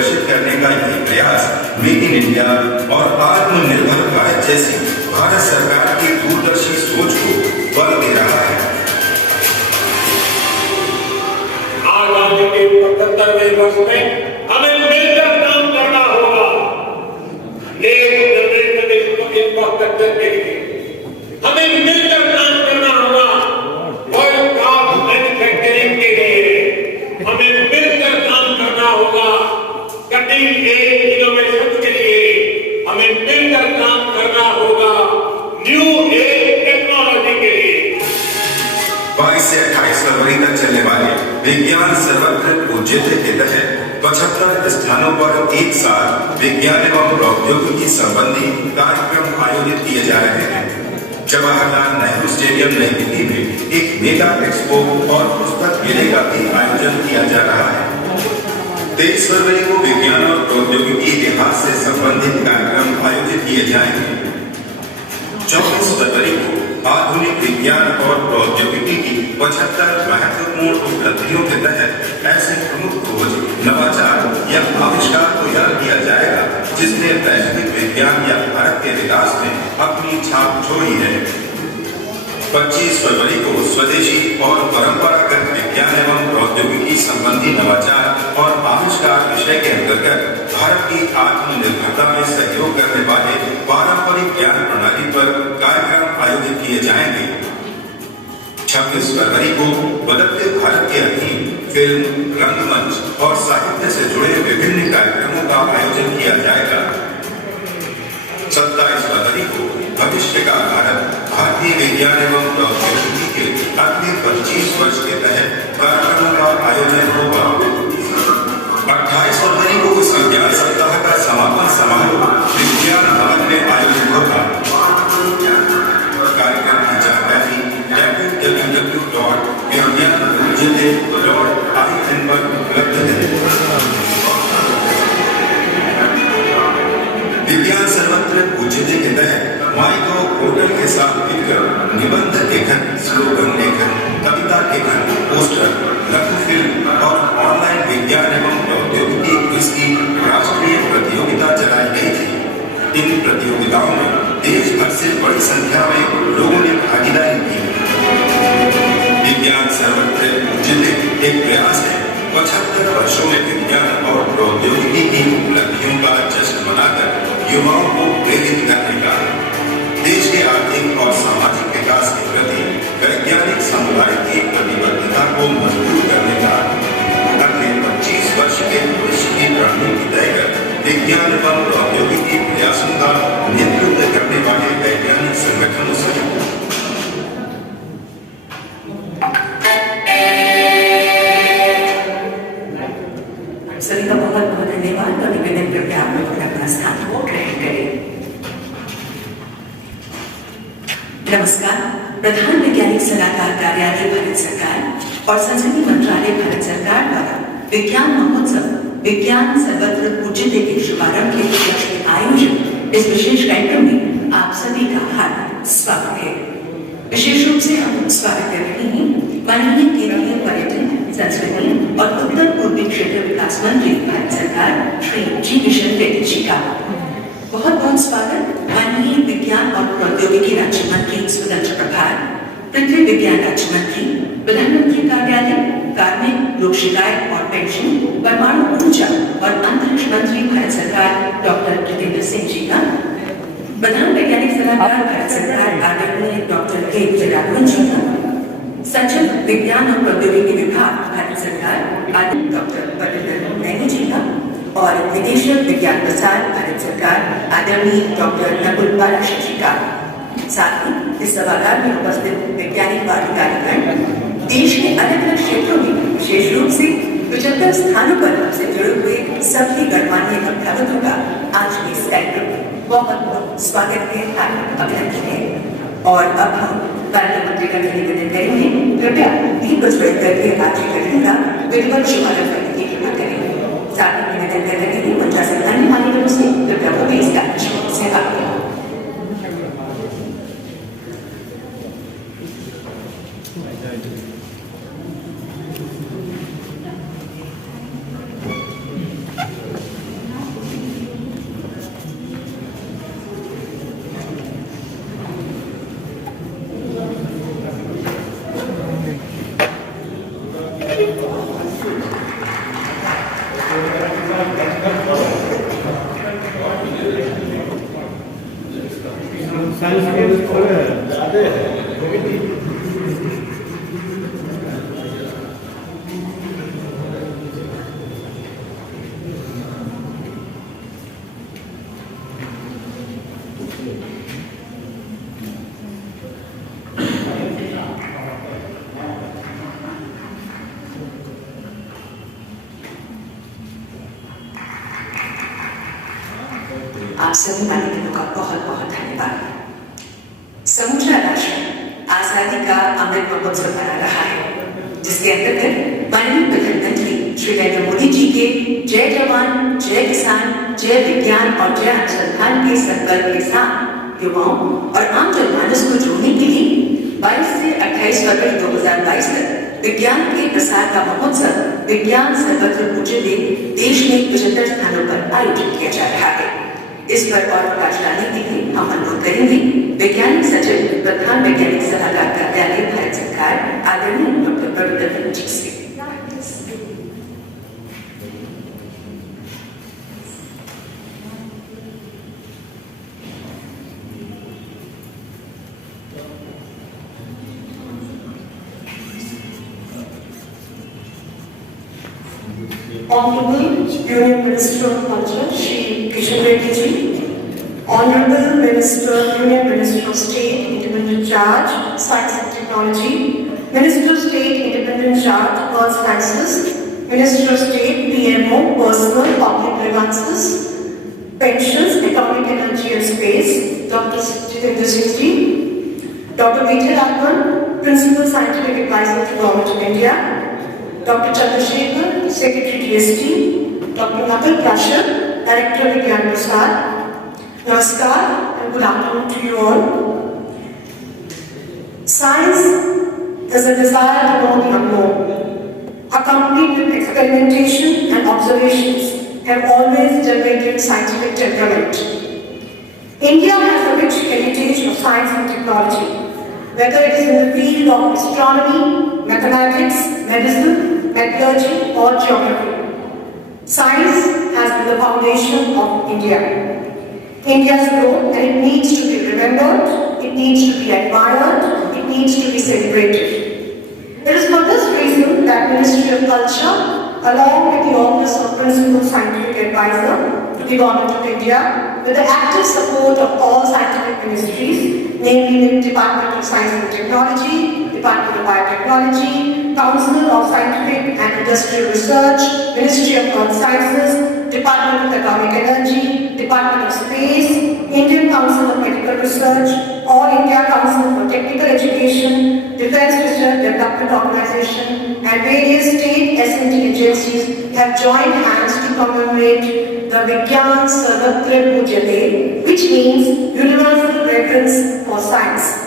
प्रदर्शित करने का ये प्रयास मेक इन इंडिया और आत्मनिर्भर भारत जैसी भारत सरकार की दूरदर्शी सोच को बल दे रहा है। आजादी के 75वें वर्ष में हमें मिलकर काम करना होगा। नेक्स्ट जनरेशन इंफ्रास्ट्रक्चर के लिए हमें मिलकर काम करना होगा। वर्ल्ड क्लास मैन्युफैक्चरिंग के लिए हमें मिलकर काम करना होगा। कटिंग एज इनोवेशन के लिए हमें मिलकर काम करना होगा। न्यू एज टेक्नोलॉजी के लिए 22 से 28 फरवरी तक चलने वाले विज्ञान सर्वत्र पूज्यते के तहत 75 स्थानों पर एक साथ विज्ञान एवं प्रौद्योगिकी संबंधी कार्यक्रम आयोजित किए जा रहे हैं। जवाहरलाल नेहरू स्टेडियम नई दिल्ली में एक मेगा एक्सपो और पुस्तक मेले का भी आयोजन किया जा रहा है। 23 फरवरी को विज्ञान और प्रौद्योगिकी इतिहास से संबंधित कार्यक्रम आयोजित किए जाएंगे। 24 फरवरी को आधुनिक विज्ञान और प्रौद्योगिकी की 75 महत्वपूर्ण उपलब्धियों के तहत ऐसे प्रमुख खोज, नवाचार या आविष्कार तैयार किया जाएगा जिसने वैश्विक विज्ञान या भारत के विकास में अपनी छाप छोड़ी है। 25 फरवरी को स्वदेशी और परंपरागत विज्ञान एवं प्रौद्योगिकी संबंधी नवाचार और आविष्कार विषय के अंतर्गत भारत की आत्मनिर्भरता में सहयोग करने वाले पारंपरिक ज्ञान प्रणाली पर कार्यक्रम आयोजित किए जाएंगे। 26 फरवरी को बदलते भारत के अधीन फिल्म, रंगमंच और साहित्य से जुड़े विभिन्न कार्यक्रमों का आयोजन किया जाएगा। 27 फरवरी को भविष्य का भारत भारतीय विज्ञान एवं प्रौद्योगिकी के अगले 25 वर्ष के तहत कार्यक्रमों का आयोजन होगा। 28 फरवरी को इस विज्ञान सप्ताह का समापन समारोह विज्ञान भवन में आयोजित होगा। कार्यक्रम की जानकारी www.vignanpujyate.in पर उपलब्ध है। विज्ञान सर्वत्र पूज्यते के तहत माइक्रो पोर्टल के साथ मिलकर निबंध लेखन, स्लोगन लेखन, कविता लेखन, पोस्टर, लघु फिल्म और ऑनलाइन विज्ञान एवं प्रौद्योगिकी क्विज की राष्ट्रीय प्रतियोगिता चलाई गई थी। इन प्रतियोगिताओं में देश भर से बड़ी संख्या में लोगों ने भागीदारी की। विज्ञान सर्वत्र पूज्यते एक प्रयास है 75 वर्षों में विज्ञान और प्रौद्योगिकी की उपलब्धियों का जश्न मनाकर युवाओं को प्रेरित करने का, देश के आर्थिक और सामाजिक विकास के प्रति वैज्ञानिक समुदाय की प्रतिबद्धता को मजबूत करने का, अगले 25 वर्ष के भविष्य की रणनीति तय कर विज्ञान एवं प्रौद्योगिकी प्रयासों का नेतृत्व करने वाले वैज्ञानिक संगठनों सहित सभी का बहुत बहुत धन्यवाद और निवेदन करके आप लोग अपना स्थान को ग्रहण करें। नमस्कार। प्रधान वैज्ञानिक सलाहकार कार्यालय भारत सरकार और संसदीय मंत्रालय भारत सरकार द्वारा विज्ञान महोत्सव विज्ञान सर्वत्र पूज्यते के शुभारंभ के उपलक्ष्य में आयोजित इस विशेष कार्यक्रम में आप सभी का हार्दिक स्वागत है। विशेष रूप से हम स्वागत कर रहे हैं माननीय केंद्रीय पर्यटन, संस्कृति और उत्तर पूर्वी क्षेत्र विकास मंत्री भारत सरकार श्री जी किशन रेड्डी जी का। बहुत बहुत स्वागत माननीय विज्ञान और प्रौद्योगिकी राज्य मंत्री स्वतंत्र प्रभार, पृथ्वी विज्ञान राज्य मंत्री, प्रधानमंत्री कार्यालय, कार्मिक, लोक शिकायत और पेंशन, परमाणु ऊर्जा और अंतरिक्ष मंत्री भारत सरकार डॉक्टर जितेंद्र सिंह जी का। प्रधान वैज्ञानिक सलाहकार भारत सरकार आदरणीय डॉक्टर के राघवन जी का। सचिव विज्ञान और प्रौद्योगिकी विभाग भारत सरकार आदरणीय डॉक्टर बलदेव नैनी जी का और निदेशक विज्ञान प्रसार भारत सरकार आदरणीय डॉक्टर नकुल पाराशर जी का। साथ ही इस सभागार में उपस्थित वैज्ञानिक व अधिकारीगण देश के अलग अलग क्षेत्रों में विशेष रूप से 75 स्थानों पर हमसे जुड़े हुए सभी गणमान्य अभिभावकों का आज के इस कार्यक्रम में बहुत बहुत स्वागत है, हार्दिक अभिनंदन है। और अब हम प्रधानमंत्री का निवेदन करेंगे, कृपया दीप प्रज्वलित करके आज की घटना का विधिवत शुभारंभ करने की कृपा करें। साथ ही निवेदन कर रहे हैं मंचा से अन्य मान्यवरों से कृपया वो भी इस कार्यक्रम से भाग लें। सभी मान्यताओं का बहुत बहुत धन्यवाद। समूचा राष्ट्र आजादी का अमृत महोत्सव मना रहा है, जिसके अंतर्गत माननीय प्रधानमंत्री श्री नरेंद्र मोदी जी के जय जवान, जय किसान, जय विज्ञान और जय अनुसंधान के संकल्प के साथ युवाओं और आम जनमानस को जोड़ने के लिए 22 से 28 फरवरी 2022 तक विज्ञान के प्रसार का महोत्सव विज्ञान सर्वत्र पूज्यते देश में 75 स्थानों पर आयोजित किया जा रहा है। इस पर और प्रकाश डालने के लिए हम अनुरोध करेंगे वैज्ञानिक सचिव प्रधान वैज्ञानिक सलाहकार कार्यालय भारत सरकार आदरणीय डॉक्टर प्रवीण जी से। Honorable Union Minister of Culture, Shri Kishan Reddy ji, Honorable Minister, Union Minister of State, Independent Charge, Science and Technology, Minister of State, Independent Charge, Earth Sciences, Minister of State, PMO, Personal Public Grievances, Pensions, Atomic Energy and Space, Dr. Jitendra Singh ji, Dr. Vijay Raghavan, Principal Scientific Advisor to Government of India, Dr. Chandrasekhar, Secretary DST, Dr. Nakul Kashyap, Director Vigyan Prasad. Namaskar and good afternoon to you all. Science is a desire to know the unknown. Accompanied with experimentation and observations have always generated scientific temperament. India has a rich heritage of science and technology, whether it is in the field of astronomy, mathematics, medicine, metallurgy or geography. Science has been the foundation of India. India's growth, and it needs to be remembered, it needs to be admired, it needs to be celebrated. It is for this reason that Ministry of Culture, along with the Office of Principal Scientific Advisor to the Government of India, with the active support of all scientific ministries, namely the Department of Science and Technology, Department of Biotechnology, Council of Scientific and Industrial Research, Ministry of Earth Sciences, Department of Atomic Energy, Department of Space, Indian Council of Medical Research, All India Council for Technical Education, Defence Research Development Organization, and various state S&T agencies have joined hands to commemorate the Vigyan Sarvatra Pujyate, which means universal reverence for science.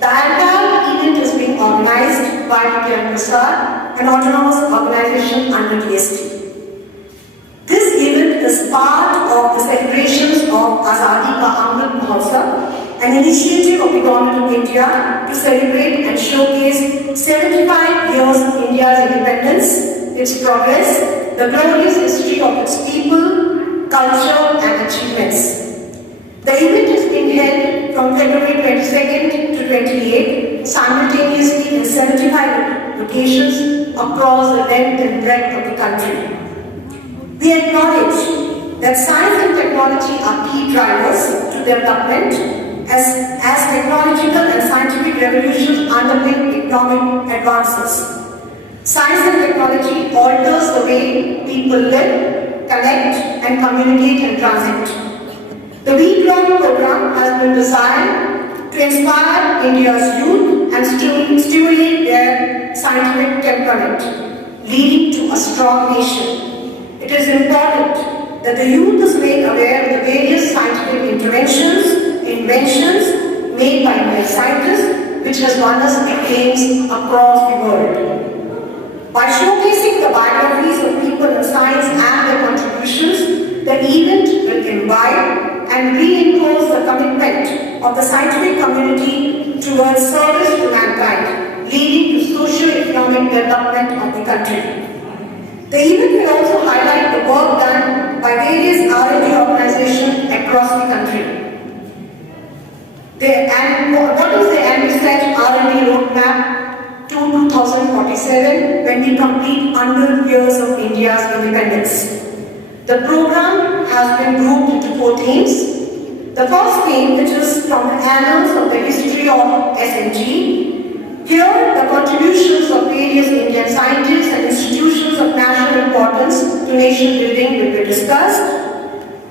The entire event is being organized by Vigyan Prasad, an autonomous organization under DST. This event is part of the celebrations of Azadi Ka Amrit Mahotsav, an initiative of the Government of India to celebrate and showcase 75 years of India's independence, its progress, the glorious history of its people, culture and achievements. The event is being held from February 22nd to 28th, simultaneously in 75 locations across the length and breadth of the country. We acknowledge that science and technology are key drivers to development as technological and scientific revolutions underpin economic advances. Science and technology alters the way people live, connect and communicate and transit. The week-long program has been designed to inspire India's youth and stimulate their scientific temperament, leading to a strong nation. It is important that the youth is made aware of the various scientific inventions made by Indian scientists, which has won us acclaims across the world. By showcasing the biographies of people in science and their contributions, the event will imbibe and reinforce the commitment of the scientific community towards service to mankind, leading to socio-economic development of the country. The event will also highlight the work done by various R&D organizations across the country. What is the ambitious R&D roadmap to 2047 when we complete 100 years of India's independence? The program has been grouped into 4 themes. The first theme, which is from the annals of the history of SNG. Here, the contributions of various Indian scientists and institutions of national importance to nation building will be discussed.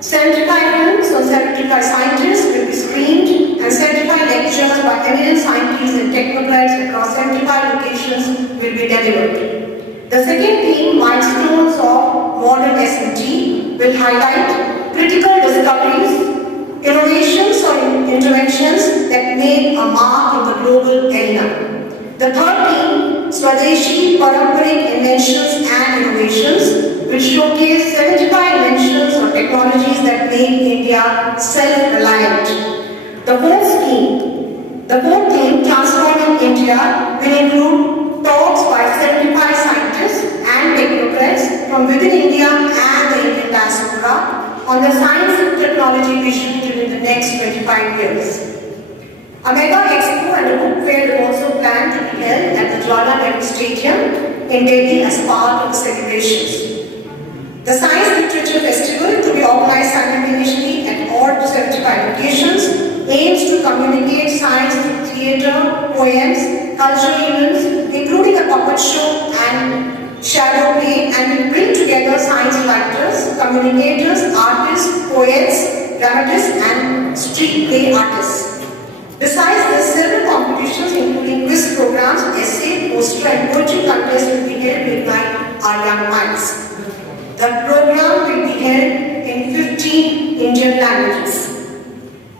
75 films on 75 scientists will be screened and 75 lectures by eminent scientists and technocrats across 75 locations will be delivered. The second theme, Milestones of Modern SMT, will highlight critical discoveries, innovations or interventions that made a mark in the global arena. The third theme, Swadeshi Parambarik Inventions and Innovations, will showcase 75 inventions or technologies that made India self-reliant. The fourth theme, Transforming India, will include talks by 75 scientists and technocrats from within India and the Indian diaspora on the science and technology vision during the next 25 years. A mega expo and a book fair are also planned to be held at the Jawaharlal Nehru Stadium in Delhi as part of the celebrations. The Science Literature Festival, to be organized simultaneously at all 75 locations, aims to communicate science through theatre, poems, cultural events, including a puppet show and shadow play, and will bring together science writers, communicators, artists, poets, dramatists, and street play artists. Besides this, several competitions including quiz programs, essay, poster and poetry contests will be held to ignite our young minds. The program will be held in 15 Indian languages.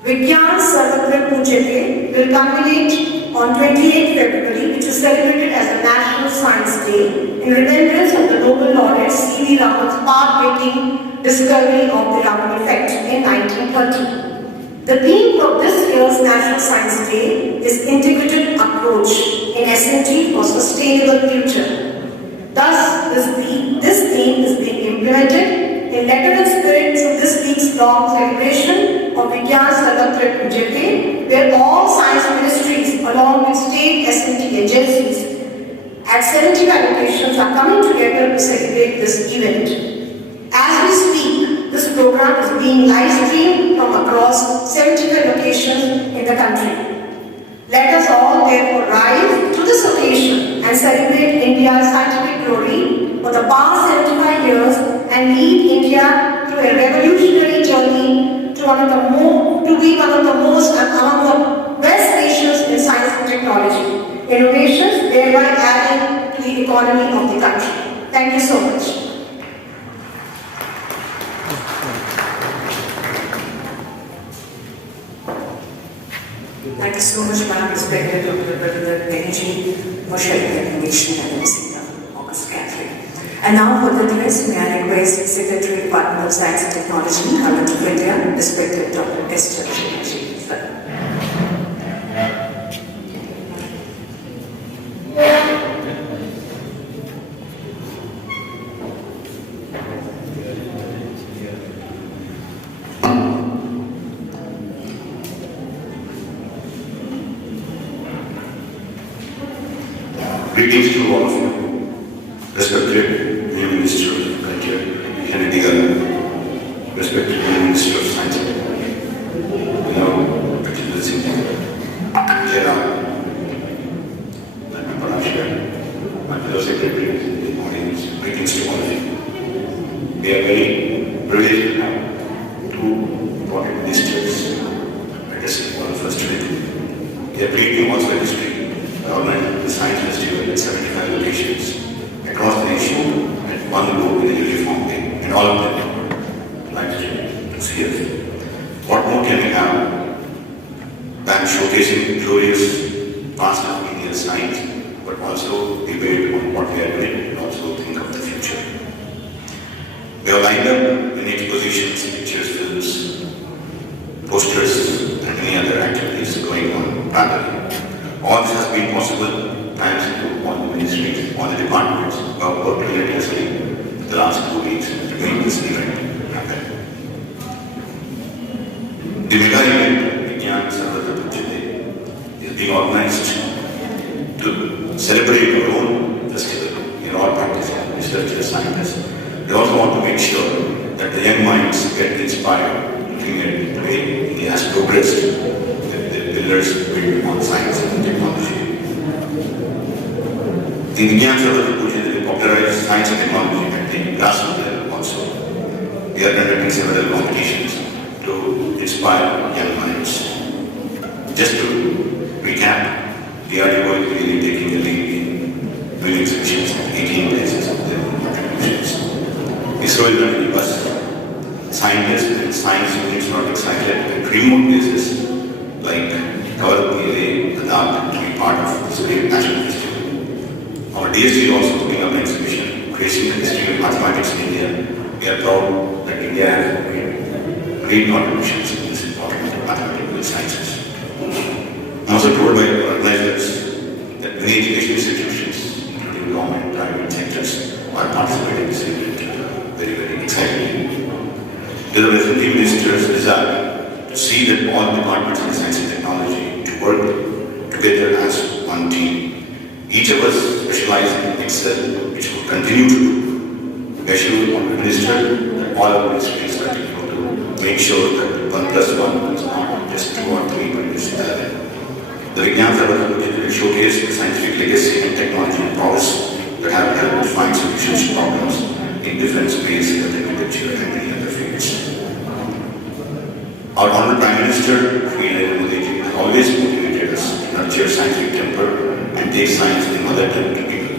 Vigyan Sarvatra Pujyate will culminate on 28 February, which is celebrated as a National Science Day in remembrance of the Nobel laureate C.V. Raman's path-breaking discovery of the Raman effect in 1930. The theme for this year's National Science Day is Integrated Approach in SMT for Sustainable Future. Thus, this theme is being implemented in letter and spirit through this week's long celebration of Vigyan Sarvatra Pujyate, where all science ministries along with state SMT agencies at 75 locations are coming together to celebrate this event. As we speak, this program is being live streamed from across 75 locations in the country. Let us all therefore rise to this occasion and celebrate India's scientific glory for the past 75 years and lead India through a revolutionary journey to be one of the most and among the best nations in science and technology, innovations thereby adding to the economy of the country. Thank you so much. Thank you so much, ma'am. Respected Dr. Benji, for sharing the information and emceeing the August gathering. And now for the address, may I request Secretary, Department of Science and Technology, Government of India, respected Dr. Esther Shinaji, sir. Greetings to all of you, respected New Minister of Culture, Kennedy Garu, respected New Minister of Science, Dr. Singh, Jera, and Parashar, my fellow secretaries, good morning, greetings to all of you. We are very privileged to have two important ministers addressing all of us today. We are pleased to also history. Organized the Science Festival at 75 locations across the nation at one go in a uniform way, and all of them like to see us. What more can we have than showcasing glorious past of Indian science, but also debate on what we are doing and also think of the future. We have lined up many expositions, pictures, films, posters, and many other activities going on parallelly. All this has been possible thanks to all the ministries, all the departments who have worked relentlessly the last 2 weeks to make this event happen. The mega event, Vigyan Sarvatra Pujyate, is being organized to celebrate our own festival in all practicing researchers, scientists. We also want to make sure that the young minds get inspired, looking at the way India has progressed with the pillars built on science and technology. The Vigyan Sarvatra Pujyate will popularize science and technology at the grassroots level also. We are conducting several competitions to inspire young minds. Just to recap, DRDO is really taking the lead in doing exhibitions at 18 places of their own contributions. ISRO is running the bus. Scientists and science units are excited at remote places like Kavalapuri, Ladakh to be part of this great national festival. Our DSG is also putting up an exhibition tracing the history of mathematics in India. We are proud that India has made great contributions in this important mathematical sciences. I'm also told by organizers that many education institutions, including government and private sectors, are participating in this event very, very excitedly. It is the Resident Minister's desire to see that all departments of science and technology to work together as one team. Each of us specialize in Excel, which will continue to do. We assure the Minister that all our ministries continue to make sure that 1 plus 1 is not just 2 or 3, but it is 11. The Vigyan Sarvatra will showcase the scientific legacy and technology and prowess that have helped find solutions to problems in different space, agriculture and many other fields. Our Honorable Prime Minister, Shri Narendra Modi ji, has always motivated us to nurture scientific temper and take science in mother tongue to people.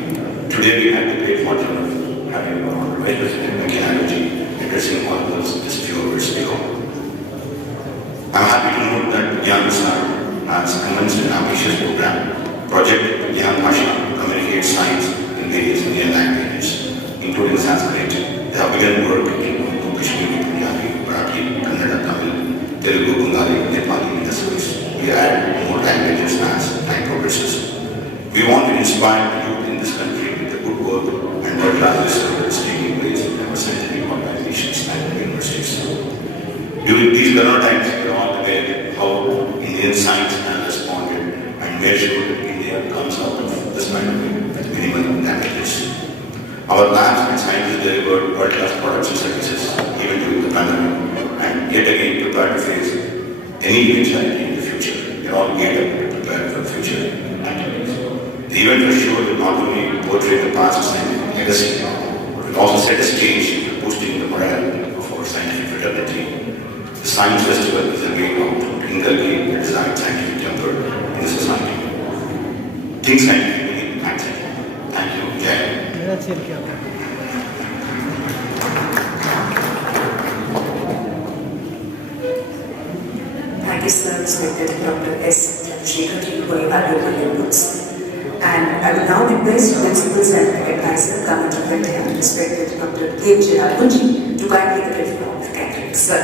Today we have the great fortune of having our Honorable Vice President Venkaiah ji addressing all of us just few words below. I am happy to note that Vigyan Sar has commenced an ambitious program, Project Vigyan Bhasha, to communicate science in various Indian languages, including Sanskrit. They have begun work in Urdu, Kashmiri, Punjabi, Marathi, Kannada, Tamil, Telugu, Bengali, Nepali, and Assamese. We add more languages as time progresses. We want to inspire the youth in this country with the good work and world-class research that is taking place in our scientific organizations and universities. During these corona times, we are all aware how Indian science has responded and made sure that India comes out of this pandemic with minimal damages. Our labs and scientists delivered world-class products and services even during the pandemic and yet again prepared to face any eventuality in the future. We are all geared up to prepare for the future activities. The event for sure will not only portray the past scientific legacy, but will also set a stage for boosting the morale of our scientific fraternity. The Science Festival is a way out to inculcate the desired scientific temper in the society. Think scientifically, act scientifically. Thank you. Jai. Thank you, sir, respected Dr. S. Chandrasekhar, for your valuable inputs. And I will now request Principal Scientific Advisor, Government of India, respected Dr. Dev Jiralgunji, to kindly deliver the gathering. Sir.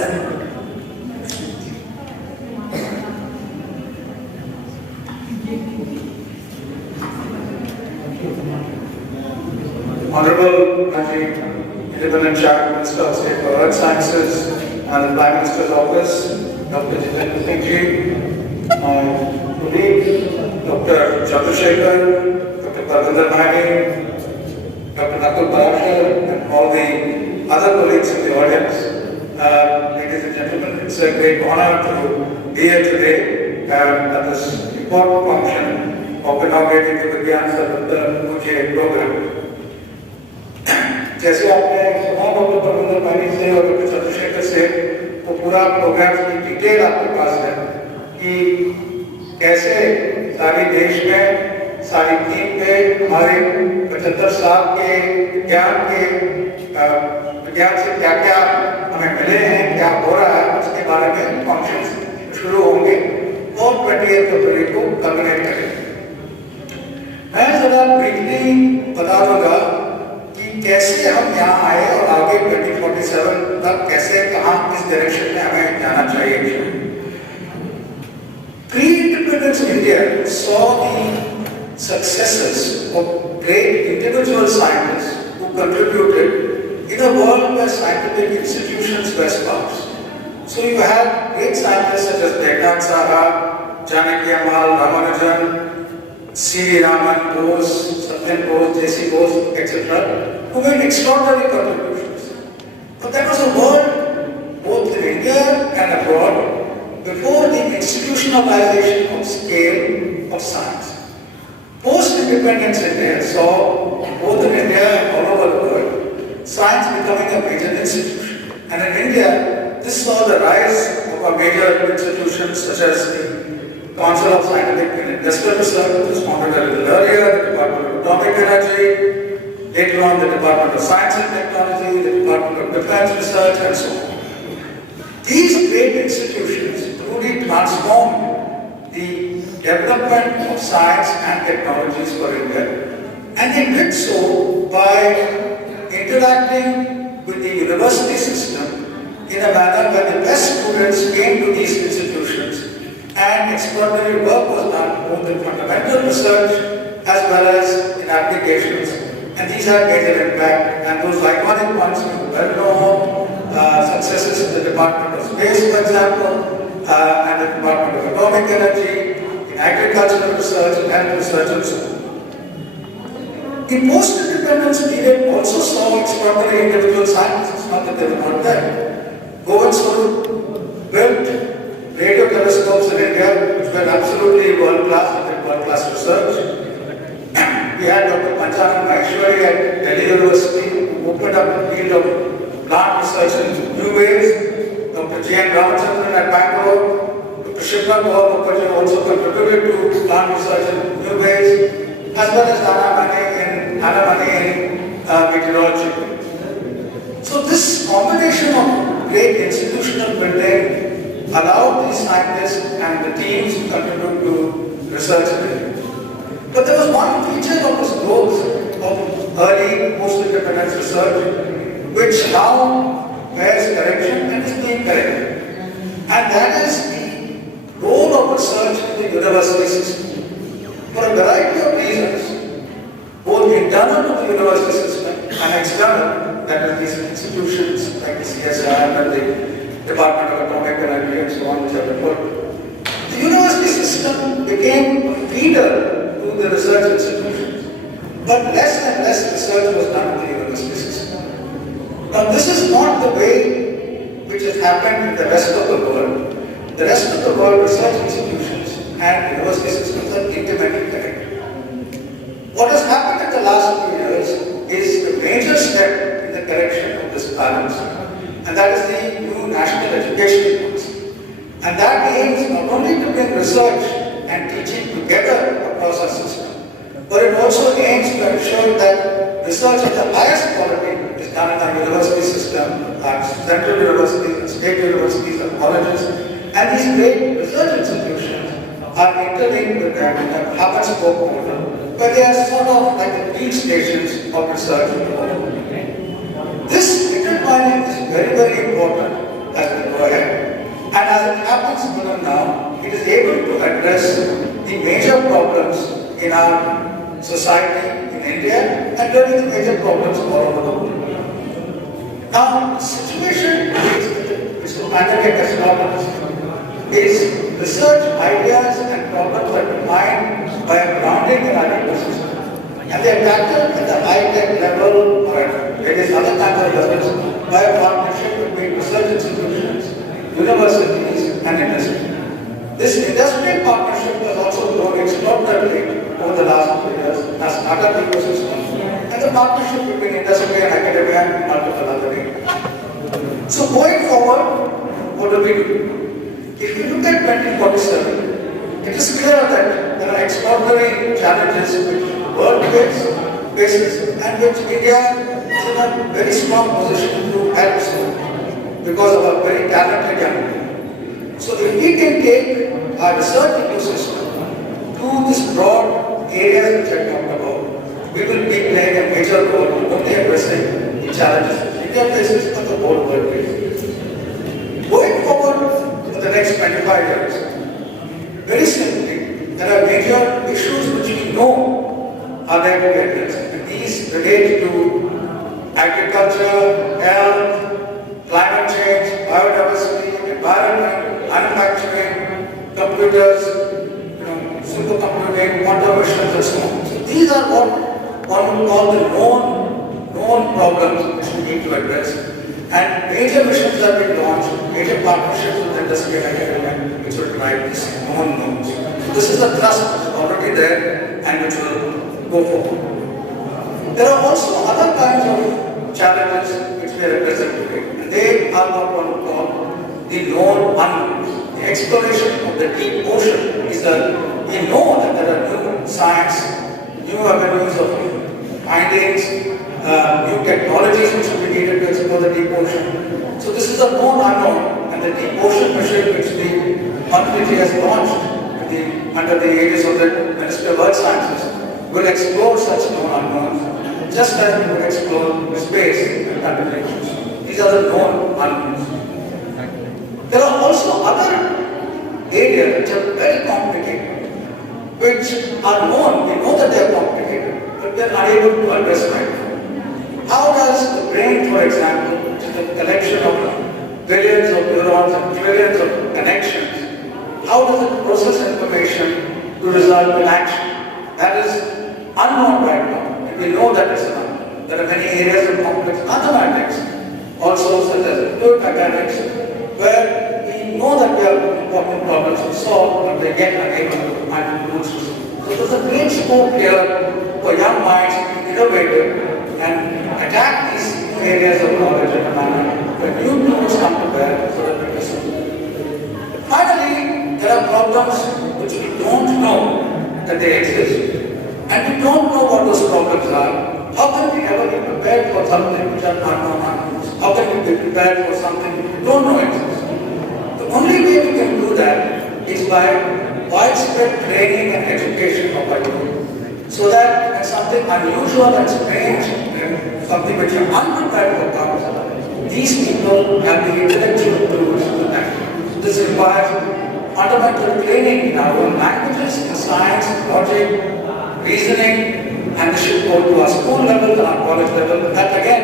Honorable Managing Independent Chair, Minister of State for Earth Sciences and the Prime Minister's Office, Dr. Jitendra Singh ji, my colleagues, Dr. Chandrasekhar, Dr. Darbhanga, Dr. Nakul Parashar, and all the other colleagues in the audience. Ladies and gentlemen, it's a great honor to be here today at this important function of inaugurating the Vigyan Sarvatra program. जैसे आपने सुना doctor दर्भंगा भाई से और doctor Chandrashekhar से तो पूरा programme की डिटेल आपके पास है कि कैसे सारे देश में सारी टीम पे हमारे 75 साल के विज्ञान से क्या क्या हमें मिले हैं, क्या हो रहा है, उसके बारे में फंक्शंस शुरू होंगे और 28 फरवरी को कल्मिनेट करेंगे। मैं जरा ब्रीफली बता दूंगा कैसे हम यहाँ आए और आगे 2047 तक कैसे कहाँ किस डायरेक्शन में हमें जाना चाहिए। Pre-independence India saw the successes of great individual scientists who contributed in a world where scientific institutions were sparse. So you have great scientists such as Deepak Saha, Janaki Ammal, Ramanujan, C. Raman, Bose, Satyan Bose, J.C. Bose, etc., who made extraordinary contributions. But that was a world, both in India and abroad, before the institutionalization of scale of science. Post-independence India saw, both in India and all over the world, science becoming a major institution. And in India, this saw the rise of our major institutions such as the Council of Scientific and Industrial Research, which was founded a little earlier, the Department of Atomic Energy, later on the Department of Science and Technology, the Department of Defense Research, and so on. These great institutions truly transformed the development of science and technologies for India, and they did so by interacting with the university system in a manner where the best students came to these institutions and extraordinary work was done both in fundamental research as well as in applications, and these had major impact, and those iconic ones you well know, successes in the Department of Space, for example, and the Department of Atomic Energy, in agricultural research, and research and so on. The post-independence period also saw extraordinary individual scientists, not that they were not there. Govind Swarup built radio telescopes in India, which were absolutely world-class and did world-class research. We had Dr. Panchanan Maheshwari at Delhi University, who opened up the field of plant research in new ways. Dr. G. N. Ramachandran at Bangalore, Dr. Shivna Mukherjee also contributed to plant research in new ways, as well as Anna Mane in meteorology. So this combination of great institutional building allowed these scientists and the teams to contribute to research in India. But there was one feature of this growth of early post-independence research which now bears correction and is being corrected. And that is the role of research in the university system. For a variety of reasons, both internal to the university system and external, that is these institutions like the CSIR and the Department of Atomic Energy and so on, which have been put. The university system became a feeder to the research institutions, but less and less research was done in the university system. Now this is not the way which has happened in the rest of the world. The rest of the world, research institutions and university systems are intimately connected. What has happened in the last few years is the major step in the correction of this balance, and that is the new national education policy. And that aims not only to bring research and teaching together across our system, but it also aims to ensure that research of the highest quality is done in our university system, our central universities, and state universities, and colleges, and these great research institutions are interlinked with them in a hub-and-spoke model, where they are sort of like the field stations of research in the world. This intertwining is very, very important as we go ahead. And as it happens even now, it is able to address the major problems in our society in India and really the major problems all over the world. Now, the situation which the pandemic has taught us is research ideas and problems are defined by a grounding in our ecosystem. And they are tackled at the high-tech level or at various other kinds of levels by a partnership between research institutions, universities, and industry. This industry partnership has also grown extraordinarily over the last 2 years as startup ecosystem, and the partnership between industry and academia and multiple other areas. So going forward, what do we do? If you look at 2047, it is clear that there are extraordinary challenges which the world faces and which India is in a very strong position to help solve because of our very talented young people. So if we can take our research ecosystem to this broad areas which I talked about, we will be playing a major role in only addressing the challenges that India faces but the whole world faces. Going forward, the next 25 years. Very simply, there are major issues which we know are there to be addressed. And these relate to agriculture, health, climate change, biodiversity, environment, manufacturing, computers, supercomputing, quantum missions, and so on. So these are what one would call the known problems which we need to address. And major missions have been launched, major partnerships with industry and academia, which will drive these known knowns. So this is a thrust which is already there and which will go forward. There are also other kinds of challenges which we are addressing today. And they are what one call the known unknowns. The exploration of the deep ocean is we know that there are new science, new avenues of findings, new technologies which will be needed to explore the deep ocean. So this is a known unknown, and the deep ocean mission which the country has launched under the aegis of the Ministry of Earth Sciences will explore such known unknowns, just as we would explore space and constellations. These are the known unknowns. There are also other areas which are very complicated, which are known. We know that they are complicated, but we are unable to address right. How does the brain, for example, which is a collection of billions of neurons and trillions of connections, how does it process information to result in action? That is unknown right now, and we know that it's unknown. There are many areas of complex mathematics, also such as fluid mechanics, where we know that we have important problems to solve, but they get unable to find solutions. So there's a great scope here for young minds to be innovative and attack these areas of knowledge in a manner where new tools come to bear so that we can solve. Finally, there are problems which we don't know that they exist, and we don't know what those problems are. How can we ever be prepared for something which are unknown unknowns? How can we be prepared for something we don't know exists? The only way we can do that is by widespread training and education of our youth, so that when something unusual and strange, something which are unprepared for comes, these people have the intellectual tools to act. So this requires fundamental training in our own languages, in science, logic, reasoning, and this should go to our school level and our college level. That again,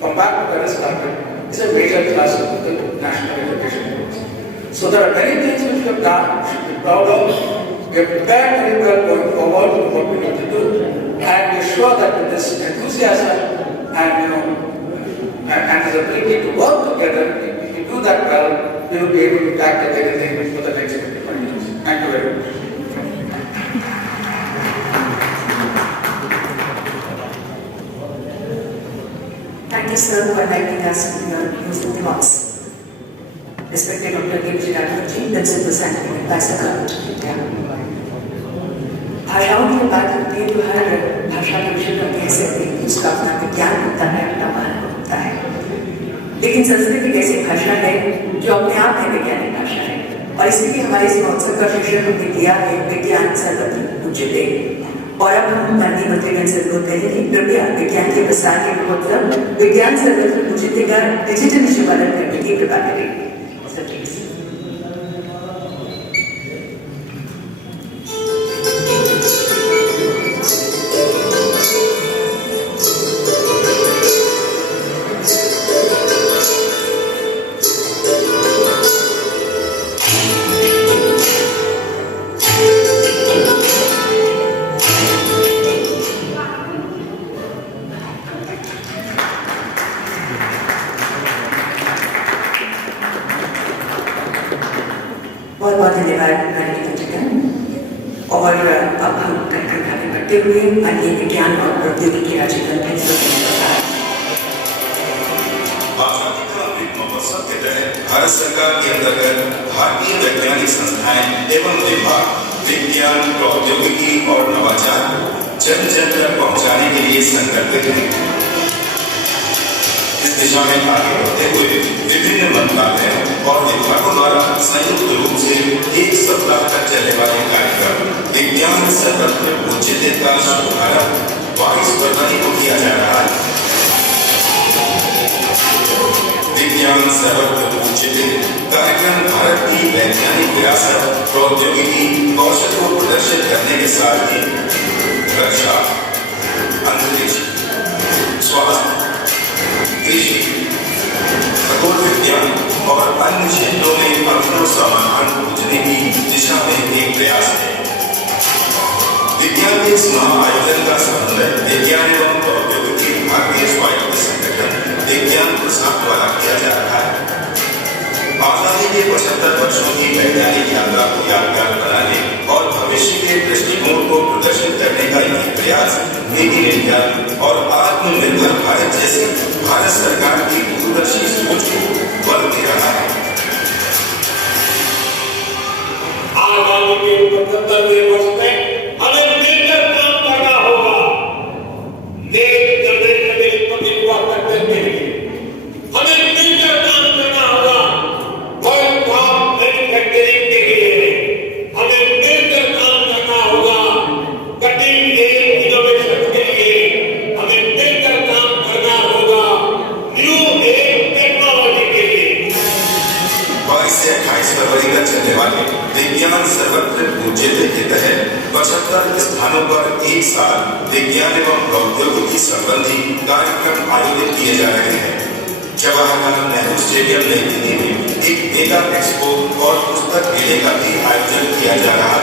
come back to where I started, is a major thrust of the national education policy. So there are many things which we have done, we should be proud of. We have prepared very well going forward for what we need to do, and we are sure that with this enthusiasm and this ability to work together, if we do that well, we will be able to tackle anything for the next 25 years. Thank you very much. Thank you, sir, for enlightening us with your useful thoughts. Respected Dr. G. Darbhanga, Principal Scientific Advisor, Government of India. भाषाओं की बात करते हैं तो हर भाषा के विषय पर कह सकते हैं कि उसका अपना विज्ञान होता है, अपना महत्व होता है। लेकिन संस्कृत एक ऐसी भाषा है जो अपने आप में वैज्ञानिक भाषा है, और इसलिए हमारे इस महोत्सव का शीर्षक हमने दिया है विज्ञान सर्वत्र पूज्यते। और अब हम माननीय मंत्रीगण से अनुरोध करेंगे कि कृपया विज्ञान के प्रसार के महोत्सव विज्ञान सर्वत्र पूज्यते का डिजिटल निष्पादन करने की कृपा करें। बहुत बहुत धन्यवाद माननीय मंत्रीगण। और अब हम कार्यक्रम आगे बढ़ते हुए माननीय विज्ञान और प्रौद्योगिकी राज्य मंत्री आजादी का अमृत महोत्सव के तहत भारत सरकार के अंतर्गत भारतीय वैज्ञानिक संस्थाएं एवं विभाग विज्ञान, प्रौद्योगिकी और नवाचार को जन जन तक पहुंचाने के लिए संकल्पित है। इस दिशा में आगे बढ़ते हुए विभिन्न मंत्रालयों और विभागों द्वारा संयुक्त रूप से एक सप्ताह तक चलने वाले कार्यक्रम विज्ञान सर्वत्र पूज्यते का शुभारंभ 22 फरवरी को किया जा रहा है। विज्ञान सर्वत्र पूज्यते कार्यक्रम भारत की वैज्ञानिक विरासत, प्रौद्योगिकी, कौशल को प्रदर्शित करने के साथ ही रक्षा, अंतरिक्ष, स्वास्थ्य, कृषि, खगोल विज्ञान और अन्य क्षेत्रों में अपना समाधान खोजने की दिशा में एक प्रयास है। विज्ञान के इस महाआयोजन का समन्वय विज्ञान एवं प्रौद्योगिकी विभाग के स्वायत्त संगठन विज्ञान प्रसार द्वारा किया जा रहा है। आजादी के 75 वर्षों की वैज्ञानिक यात्रा को यादगार बनाने और भविष्य के दृष्टिकोण को प्रदर्शित करने का यह प्रयास मेक इन इंडिया और आत्मनिर्भर भारत जैसी भारत सरकार की दूरदर्शी सोच को बल दे रहा है। आजादी के 75वें वर्ष में हमें मिलकर काम करना होगा। नेक्स्ट जनरेशन के इंफ्रास्ट्रक्चर के लिए हमें मिलकर काम करना होगा। वर्ल्ड क्लास मैन्युफैक्चरिंग के लिए हमें मिलकर काम करना होगा। कटिंग एज इनोवेशन के लिए हमें मिलकर काम करना होगा। न्यू एज टेक्नोलॉजी के लिए 22 से 28 फरवरी तक चलने वाले विज्ञान सर्वत्र पूज्यते के तहत 75 स्थानों पर एक साल विज्ञान एवं प्रौद्योगिकी संबंधी कार्यक्रम आयोजित किए जा रहे हैं। जवाहरलाल नेहरू स्टेडियम नई दिल्ली में एक मेगा एक्सपो और पुस्तक मेले का भी आयोजन किया जा रहा है।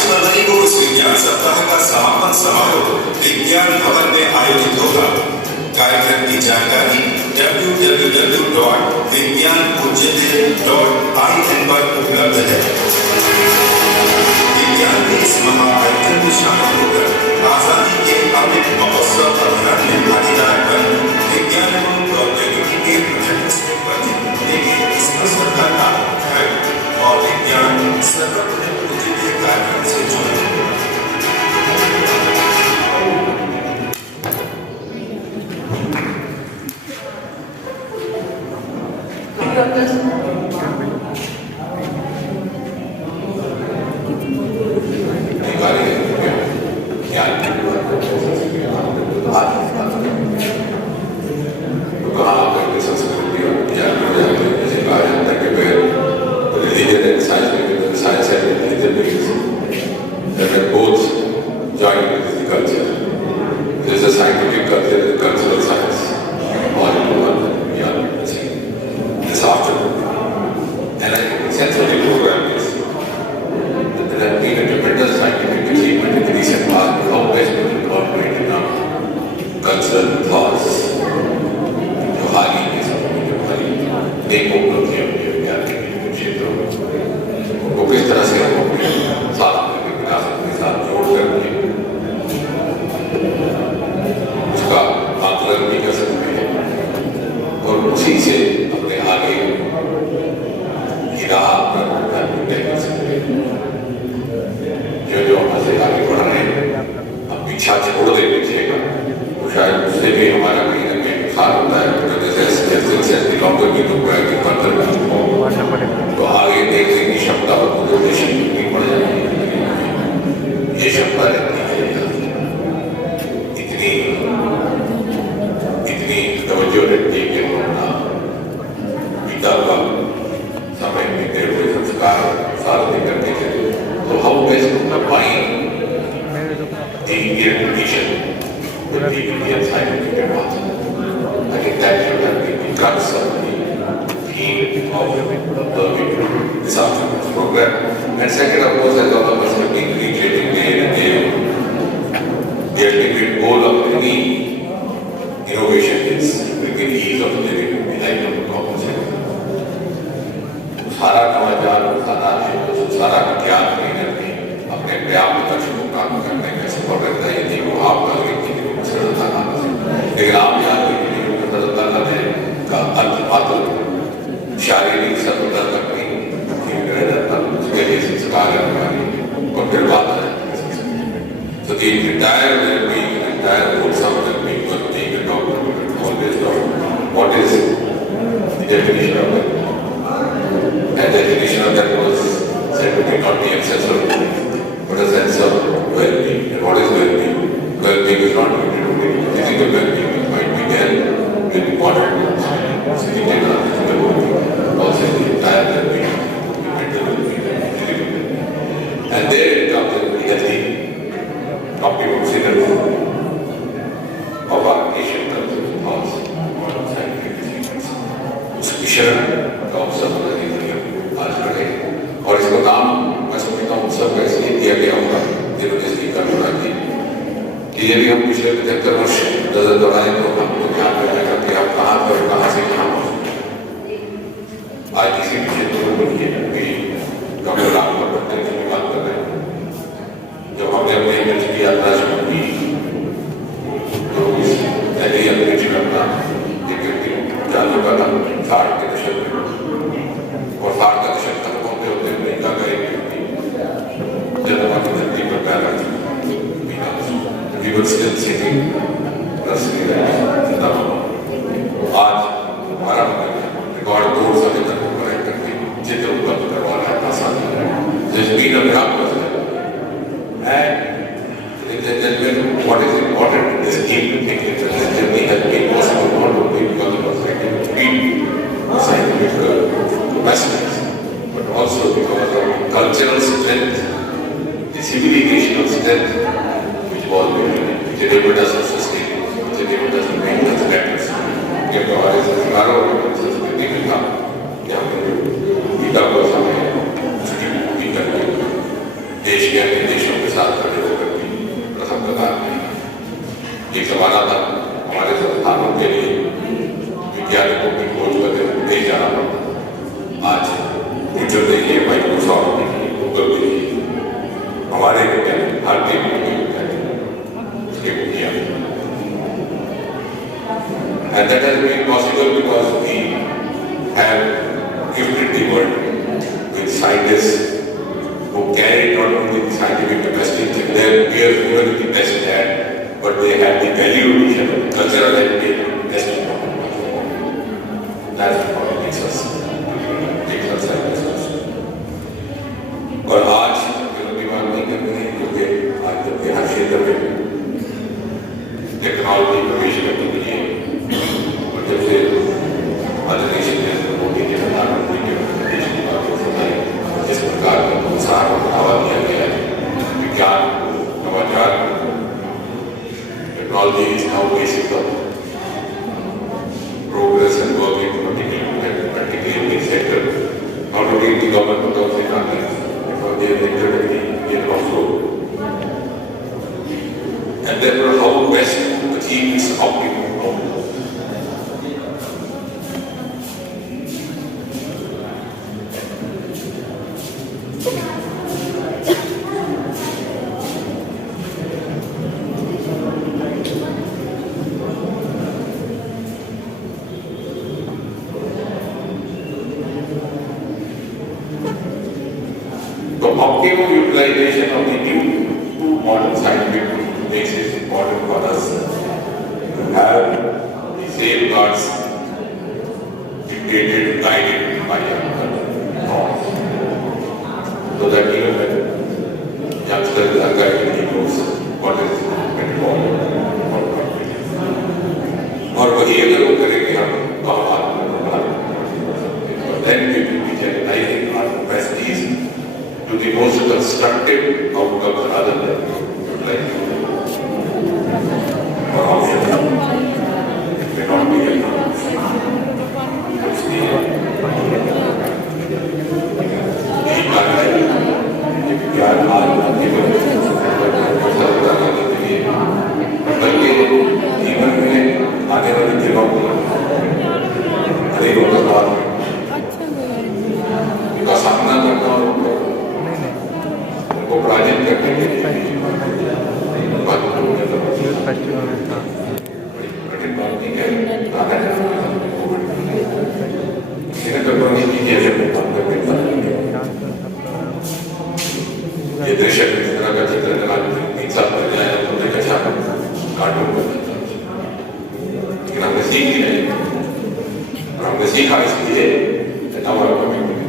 फरवरी को इस विज्ञान सप्ताह का समापन समारोह विज्ञान भवन में आयोजित होगा। कार्यक्रम की जानकारी www.vigyanpujyate.in पर उपलब्ध है। विज्ञान के इस महाआयोजन में शामिल होकर आजादी के अमृत महोत्सव अभियान में भागीदार बन विज्ञान एवं प्रौद्योगिकी के प्रोजेक्ट्स में वर्जित लेकिन इस अवसर का लाभ उठाएं और विज्ञान सर्वत्र पूज्यते कार्यक्रम से जुड़े। और इसका काम मैं समझता हूँ उत्सव का इसलिए दिया गया होगा जिन्होंने इसकी कल्पना की ये भी हम पिछले 75 वर्ष नजर दौड़ाएं तो हमको ध्यान रहेगा कि आप कहाँ पर कहाँ से कहाँ पहुँचे। आज इसी क्षेत्र में बोलिए कि डॉक्टर रामपुर पटेल की बात कर रहे हैं। जब हमने अपने इमेज की यात्रा शुरू की तो पहले ही अंग्रेज में अपना एक व्यक्ति चालू का था 60 के दशक में, और 60 का दशक तक पहुंचते होते अमेरिका का एक व्यक्ति जनता की धरती पर पैदा किया। We were still sitting nursery आज हमारा रिकॉर्ड तोड़ समय तक करेक्ट करके चित्र उपलब्ध करवा रहा है आसान है जिस बीन अभ्यास कर what is important in this game to take it this journey has been possible not only because of perspective speed scientific capacities but also because of cultural strength, the civilizational strength was which enabled us to sustain, which enabled us to make us better. क्योंकि हमारे संस्कारों और संस्कृति में था कि हमने गीता को समय उसकी पूरी करके देश के अन्य देशों के साथ खड़े होकर के प्रथम कतार में एक सवाल आता हमारे संस्थानों के लिए वैज्ञानिकों की खोज वगैरह नहीं जाना पड़ता। आज फ्यूचर देखिए, माइक्रोसॉफ्ट देखिए, गूगल देखिए, हमारे वैज्ञानिक भारतीय and that has been possible because we have gifted the world with scientists who carry not only the scientific capacity in their peers, even the best at, but they have the value addition, cultural and best. That's what makes us scientists. और आज की बात नहीं करनी है क्योंकि आज जब हर क्षेत्र में टेक्नोलॉजी प्रवेश करने के लिए और जब से आदरणीय नरेंद्र मोदी जी प्रधानमंत्री के देश की बातों सुनाई जिस प्रकार का प्रोत्साहन और बढ़ावा दिया गया है विज्ञान नवाचार technology is now basic of progress and work in particularly in this sector, not only in the government but also in others, because they have entered in also. And therefore, how best to achieve this optimum goal. The optimum utilization of the new modern scientific tools makes it important for us to have the safeguards dictated, guided by our laws, so that even when youngsters are guided, he knows what is meant for what not. और वही अगर वो करेंगे हम तो हमारा then we will be generalizing our capacities to the most constructive outcomes rather than utilizing or options. It may not be enough. इसलिए यही बात है कि विज्ञान आज केवल सफलता करने के लिए बल्कि जीवन में आने वाली चुनौतियों अनेकों सवाल का सामना करना और उनको पराजित करने के लिए कठिन बात नहीं है। ये दृश्य इस तरह का चित्र लगा 3 साल पहले आया तो देखा अच्छा कार्टून बनता लेकिन हमने सीख लिया और हमने सीखा इसलिए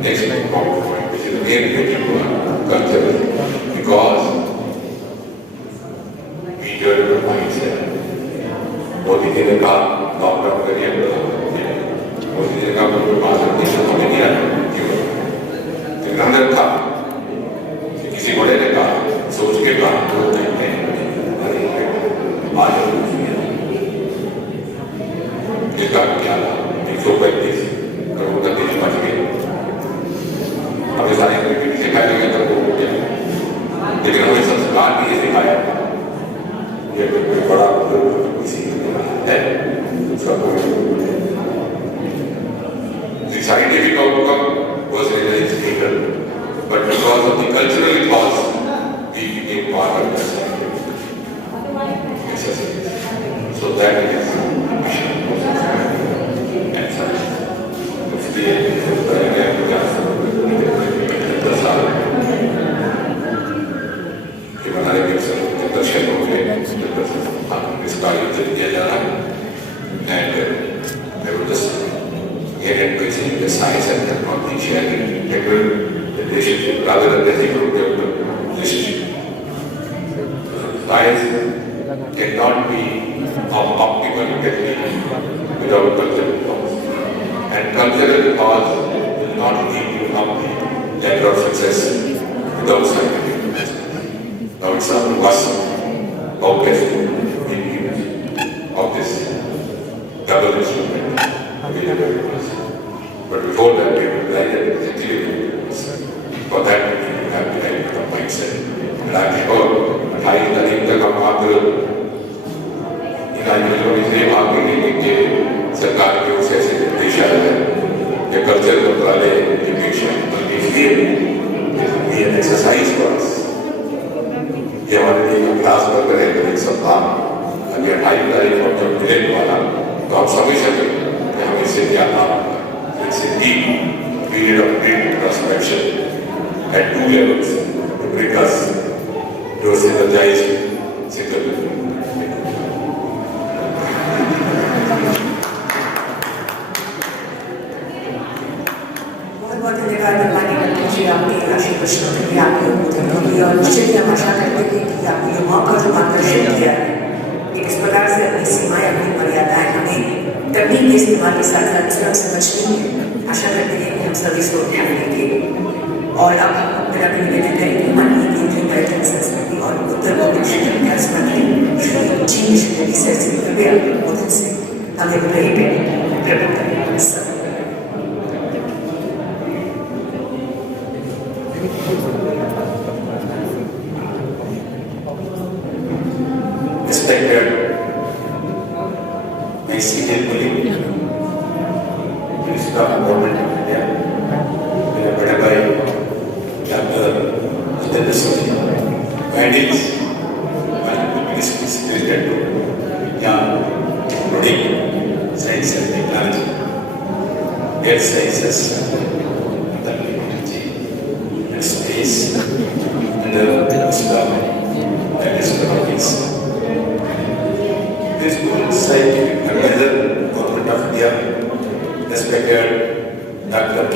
next point which is again related to our culture because we develop a mindset. Modi ji ने कहा लॉकडाउन करिए मोदी जी ने कहा कोई बात नहीं हमें नहीं आना क्यों लेकिन हमने रखा किसी बड़े ने कहा सोच के कहा तो नहीं आज इसका क्या 135 करोड़ का देश बच गए। हमें सारे क्रिकेट सिखाया गया था वो हो गया लेकिन हमें संस्कार भी सिखाया that is इसलिए कि बनाने के दर्शन हो गए इसका आयोजन किया जा रहा है and I would just get advising the science and technology sharing integral relationship rather than the development relationship. Science cannot be of optimal technique without cultural cause, and cultural cause will not lead you up the ladder of success without scientific investment. Now it's up to us how best to make use of this double instrument available to us. But before that, we would like that it is actually for that we have to have the mindset. And I'm sure high तारीख तक हम आप इन आयोजनों में से आप भी लेंगे सरकार की ओर से ऐसे निर्देश आए हैं कि कल्चर मंत्रालय एजुकेशन बल्कि इसलिए ये एक्सरसाइज फॉर अस ये हमारे लिए क्लास वर्क करेंगे एक सप्ताह अभी 28 तारीख को जब मिलेने वाला तो आप समझ सकें कि हम इससे क्या काम It's indeed a period of great introspection at two levels to bring us to a synergized single. बहुत धन्यवाद हमारी जी आपने राशि प्रश्नों के लिए आपने उत्तर दिए और निश्चित ही हम आशा करते हैं कि आपने जो मौका जो मार्गदर्शन किया है कि किस प्रकार से अपनी सीमाएं अपनी मर्यादाएं हमें तकनीक के इस्तेमाल के साथ साथ स्वयं समझनी है। आशा करते हैं कि हम सभी इसको ध्यान देंगे और अब मेरा भी निवेदन करेंगे माननीय केंद्रीय पर्यटन संस्कृति और उत्तर पूर्वी क्षेत्र विकास मंत्री श्री जी मिशनरी सर से कृपया उधर से हमें रही प्रकट करें। Respected my senior colleague, Minister of Government of India, मेरे बड़े भाई doctor Jitendra Singh ji, Guidance, Ministry Secretary to Young, Including Science and Technology, Health Sciences, Technology, and Space, and the Minister and Economics. This good scientific advisor, Government of India, respected Dr. K.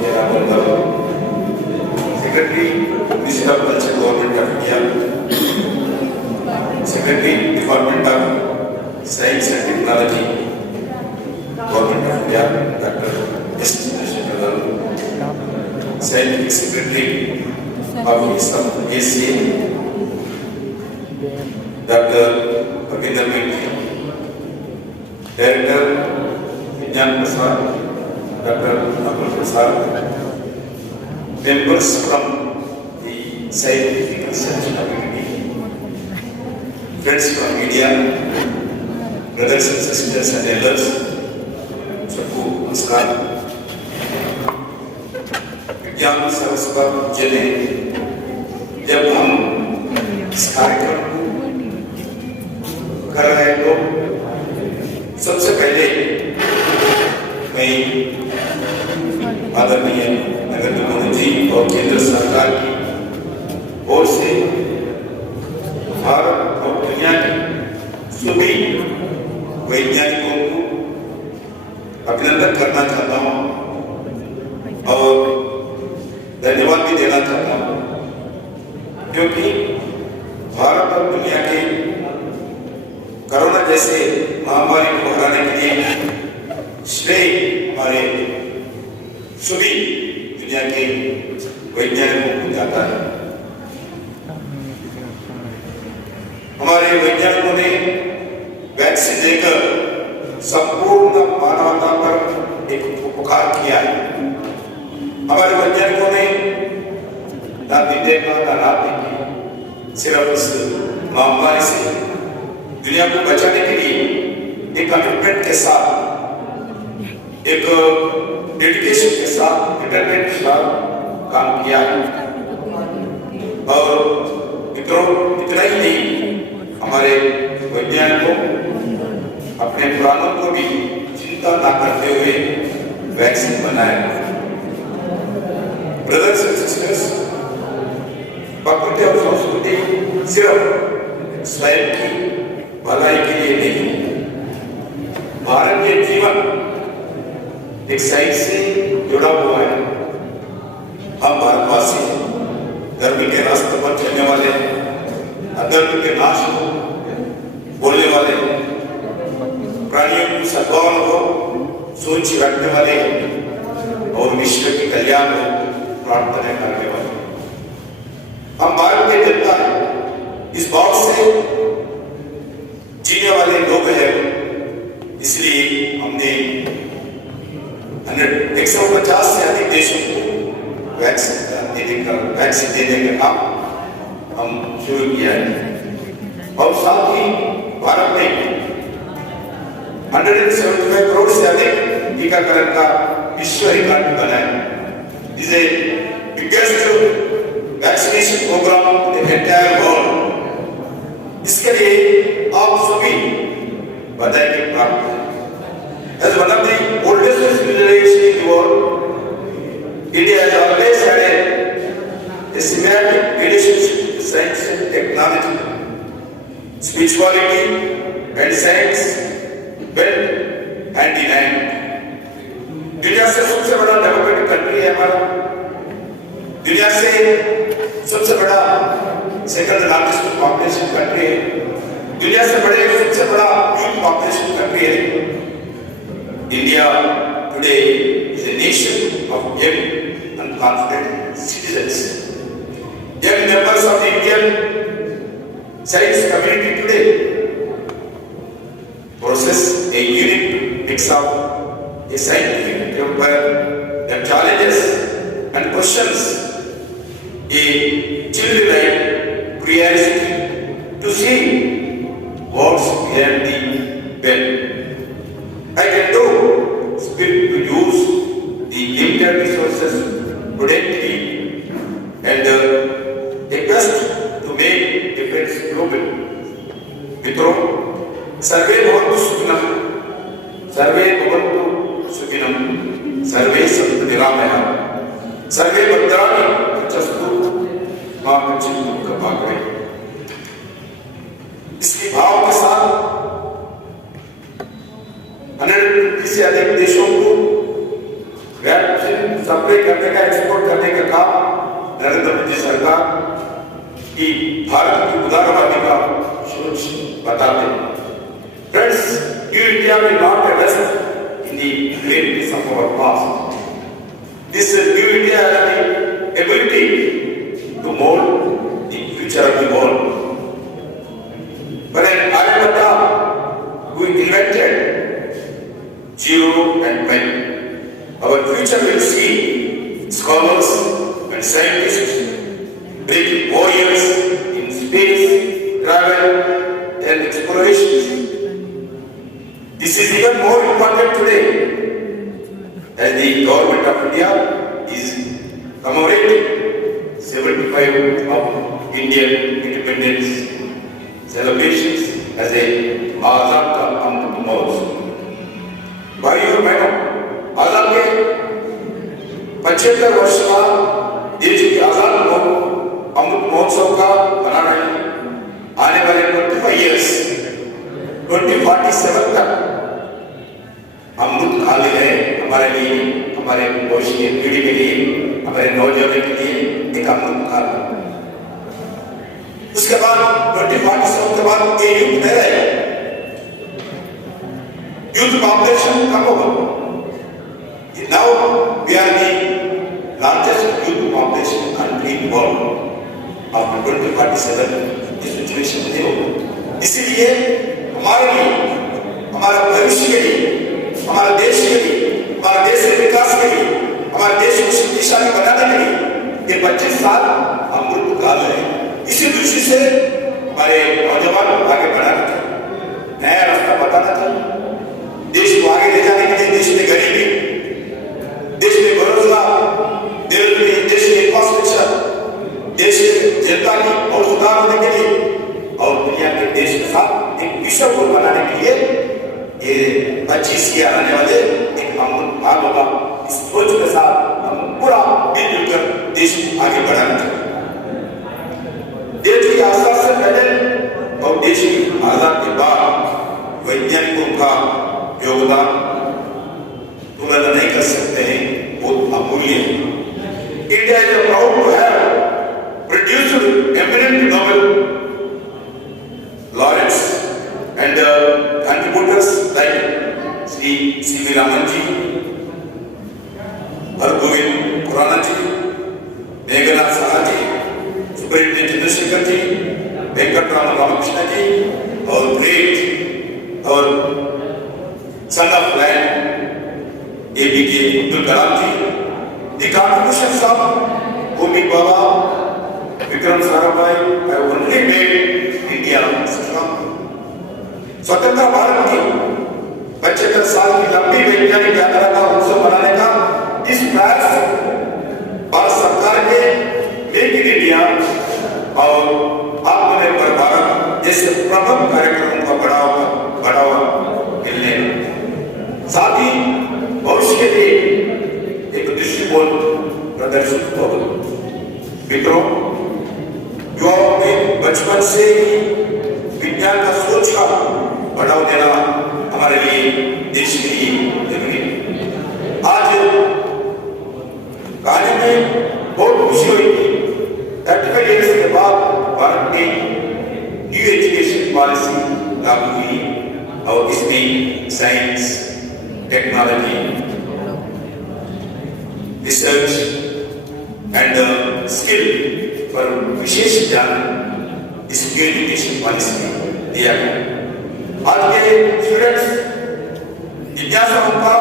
Darbhanga, Secretary, Minister of Culture, Government of India, Secretary, Department of Science and Technology, Government of India, Dr. S. National, Scientific Secretary, Office of ACA, Dr. Ravinder Mehta, Director, Vijnan Prasad, Dr. Abdul Prasad, members from the scientific research community, friends from media, brothers and sisters and elders, सबको नमस्कार। विज्ञान सरस्वती पूज्य ने जब हम इस कार्यक्रम कर रहे हैं तो सबसे पहले मैं आदरणीय नरेंद्र मोदी जी और केंद्र सरकार की ओर से भारत और दुनिया के सभी वैज्ञानिकों को अभिनंदन करना चाहता हूँ और धन्यवाद भी देना चाहता हूँ क्योंकि भारत और दुनिया के कोरोना जैसे महामारी को हराने के लिए श्रेय हमारे सभी दुनिया के वैज्ञानिकों को जाता है। हमारे वैज्ञानिकों ने वैक्सीन देकर संपूर्ण मानवता पर एक उपकार किया है। हमारे वैज्ञानिकों ने ना दिन देखा ना रात देखी, सिर्फ इस महामारी से दुनिया को बचाने के लिए एक कमिटमेंट के साथ, एक डेडिकेशन के साथ, डिटरमेंट के साथ काम किया है। और इतना ही नहीं, हमारे वैज्ञानिकों ना करते हुए वैक्सीन बनाया। ब्रदर्स एंड सिस्टर्स, प्रकृति और संस्कृति सिर्फ स्वयं की भलाई के लिए नहीं, भारतीय जीवन एक साइंस से जुड़ा हुआ है। हम भारतवासी धर्म के रास्ते पर चलने वाले, अधर्म के नाश को बोलने वाले, प्राणियों की सद्भावना को सोच रखने वाले और विश्व के कल्याण को प्रार्थना करने वाले हम भारत के जनता हैं। इस भाव से जीने वाले लोग हैं। इसलिए हमने 150 से अधिक देशों को वैक्सीन देने का काम हम शुरू किया है। और साथ ही भारत में 175 करोड़ से अधिक टीकाकरण का विश्व रिकॉर्ड बनाया। इसे biggest vaccination programme in the entire world. इसके लिए आप सभी बधाई के प्राप्त हैं। As one of the oldest civilizations in the world, India has always had a symbiotic relationship with science and technology. Spirituality and science went hand in hand. दुनिया से सबसे बड़ा डेवलप्ड कंट्री है हमारा। दुनिया से सबसे बड़ा सेकंड लार्जेस्ट पॉपुलेशन कंट्री है। दुनिया से बड़े सबसे बड़ा यूथ पॉपुलेशन कंट्री है। India today is a nation of young and confident citizens. Young members of the Indian science community today possess a unique mix of a scientific temper that challenges and questions, a childlike curiosity to see what's behind the veil. I can do to use the limited resources prudently and a quest to make difference globally. मित्रों, सर्वे भवन्तु सुखिनः, सर्वे भवन्तु सुखिनः, सर्वे सन्तु निरामयाः, सर्वे भद्राणि पश्यन्तु मा कश्चित् दुःखभाग् भवेत्। इसके भाव के साथ 150 से अधिक देशों को वैक्सीन सप्लाई करने का, एक्सपोर्ट करने का काम नरेंद्र मोदी सरकार की भारत की उदारवादी का सोच बताते हैं। Friends, new India will not rest in the greatness of our past. This new India has the ability to mold the future of the world. But an Aryabhata who invented zero and one, our future will see scholars and scientists breaking barriers in space, travel and exploration. This is even more important today as the government of India is commemorating 75 of Indian independence celebrations as a Azad Ka Amrit Mahotsav. भाइयों और बहनों, आजाद के 75 वर्ष का देश के आजाद को अमृत महोत्सव का मना रहे हैं। आने वाले 25 years 2047 तक अमृत काल है हमारे लिए, हमारे भविष्य की पीढ़ी के लिए, हमारे नौजवानों के लिए एक अमृत काल है। उसके बाद 2047 के बाद ये युग नहीं रहेगा। Youth population come over. Now we are the largest youth population country in the world. After 2047, this situation नहीं होगा। इसीलिए हमारे लिए, हमारे भविष्य के लिए, हमारे देश के लिए, हमारे देश के विकास के लिए, हमारे देश को शक्तिशाली बनाने के लिए ये 25 साल अमृत काल है। इसी दृष्टि से हमारे नौजवान को आगे बढ़ाना चाहिए, नया रास्ता बताना चाहिए। देश को आगे ले जाने के लिए देश में गरीबी, देश में बेरोजगार, देश में इंफ्रास्ट्रक्चर, देश की जनता की और सुधार होने के लिए और दुनिया के देश के साथ एक विश्व को बनाने के लिए ये 25 के आने वाले एक हम भाग होगा। इस सोच के साथ हम पूरा मिलजुल कर देश को आगे बढ़ाना चाहिए। देश की आजादी से पहले और देश की आजादी के बाद वैज्ञानिकों का योगदान तुलना नहीं कर सकते हैं, बहुत अमूल्य है। India is proud to have produced eminent Nobel laureates and contributors like Sri C.V. Raman ji, Hargovind Khurana ji, Meghanath Saha ji, Superintendent Chandrasekhar ji, Venkatraman Ramakrishna ji, our great, our son of land, A.B.J. Abdul Kalam ji, the contributions of Homi Baba, Vikram Sarabhai have only made India strong. स्वतंत्र भारत की 75 साल की लंबी वैज्ञानिक यात्रा का उत्सव मनाने का इस प्रयास भारत सरकार के मेक इन इंडिया और आत्मनिर्भर भारत जैसे प्रमुख कार्यक्रमों का बढ़ावा मिलने, साथ ही भविष्य के लिए एक दृष्टिकोण प्रदर्शित होगा। मित्रों, युवाओं में बचपन से ही विज्ञान का सोच का बढ़ावा देना हमारे लिए देश के लिए जरूरी है। आज कहानी में बहुत खुशी हुई कि 35 ईयर्स के बाद भारत में न्यू एजुकेशन पॉलिसी लागू हुई और इसमें science, technology, research and skill पर विशेष ध्यान इस न्यू एजुकेशन पॉलिसी में दिया गया। आज के स्टूडेंट्स जिज्ञासाओं का